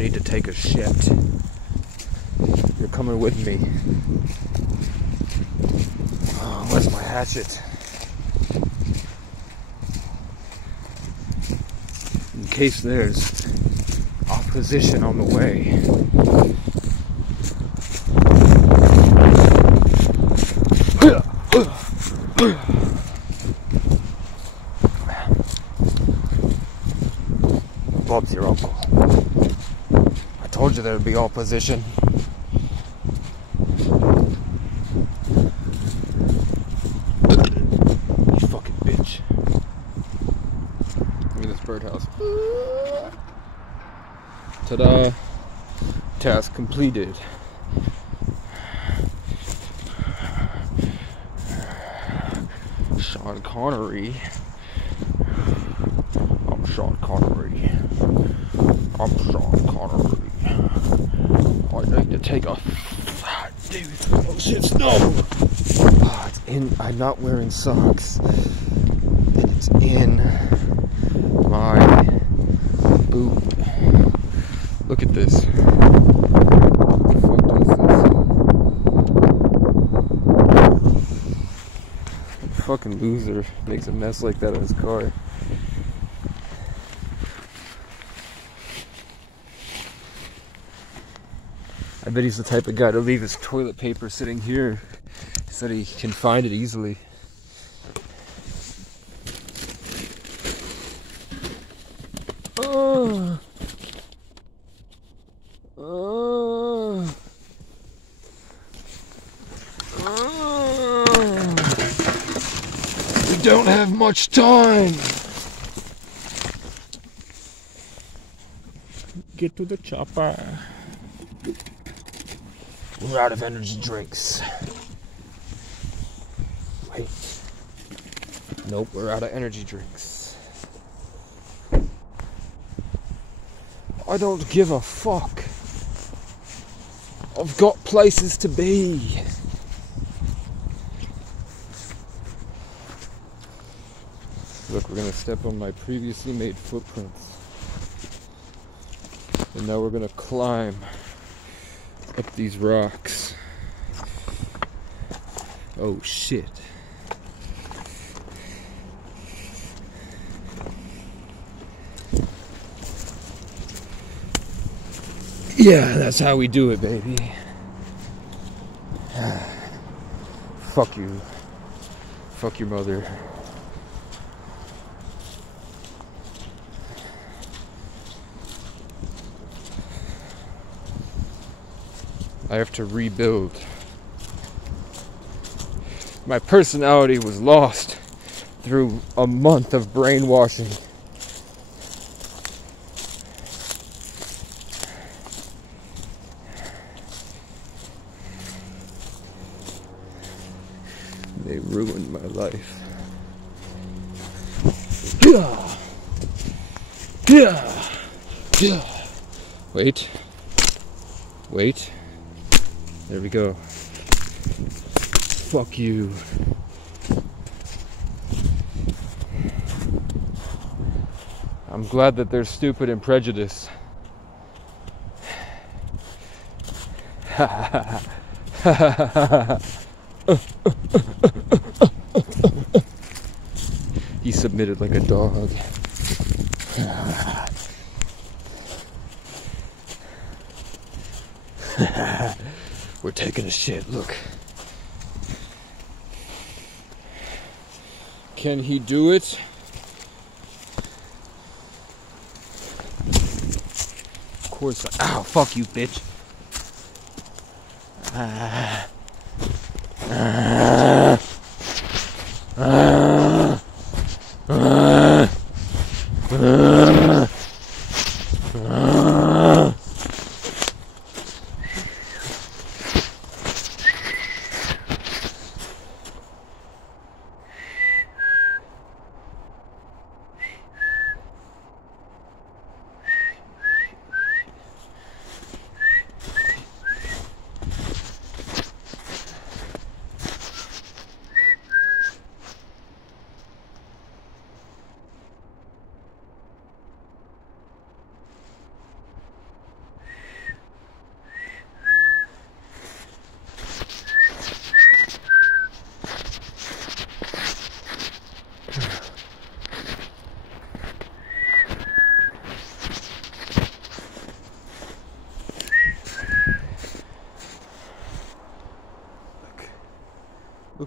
need to take a shit. You're coming with me. Oh, where's my hatchet? In case there's opposition on the way. Bob's your uncle. I told you there'd be opposition. You fucking bitch. Look at this birdhouse. Ta-da! Task completed. Sean Connery. I'm Sean Connery. I'm Sean Connery. I need to take a... Dude, oh shit, snow! Oh, it's in... I'm not wearing socks. And it's in my boot. Look at this. What the fuck is this? Fucking loser makes a mess like that in his car. I bet he's the type of guy to leave his toilet paper sitting here so that he can find it easily. We don't have much time. Get to the chopper. We're out of energy drinks. Wait. Nope, we're out of energy drinks. I don't give a fuck. I've got places to be. Look, we're gonna step on my previously made footprints. And now we're gonna climb up these rocks. Oh shit. Yeah, that's how we do it, baby. Fuck you. Fuck your mother. I have to rebuild. My personality was lost through a month of brainwashing. They ruined my life. Wait. Wait. There we go. Fuck you. I'm glad that they're stupid and prejudiced. He submitted like a dog. We're taking a shit, look. Can he do it? Of course. Ow, fuck you, bitch.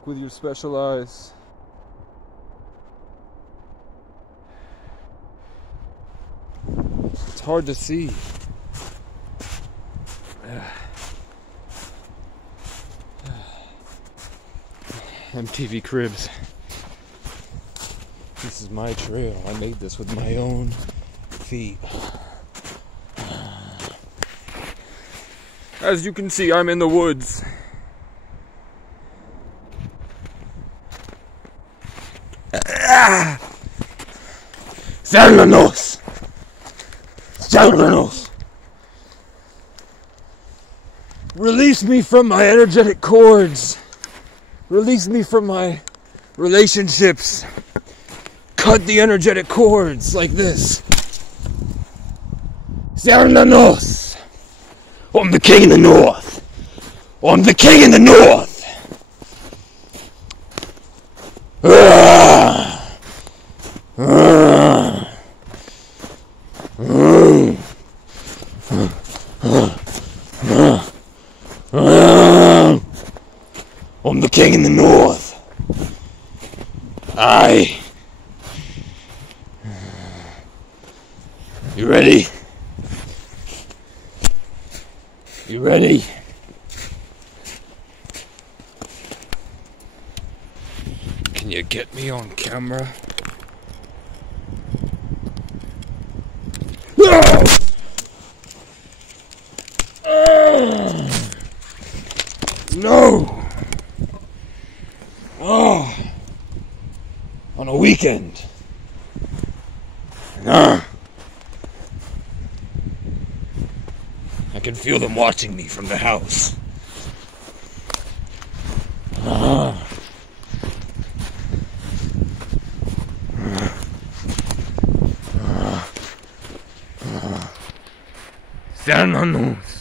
Look with your special eyes. It's hard to see. MTV Cribs. This is my trail. I made this with my own feet. As you can see, I'm in the woods. Sálvanos! Sálvanos! Release me from my energetic cords. Release me from my relationships. Cut the energetic cords like this. Sálvanos! I'm the king in the north. I'm the king in the north. I'm the king in the north. You ready? You ready? Can you get me on camera? No! Oh! On a weekend. I can feel them watching me from the house. Sálvanos.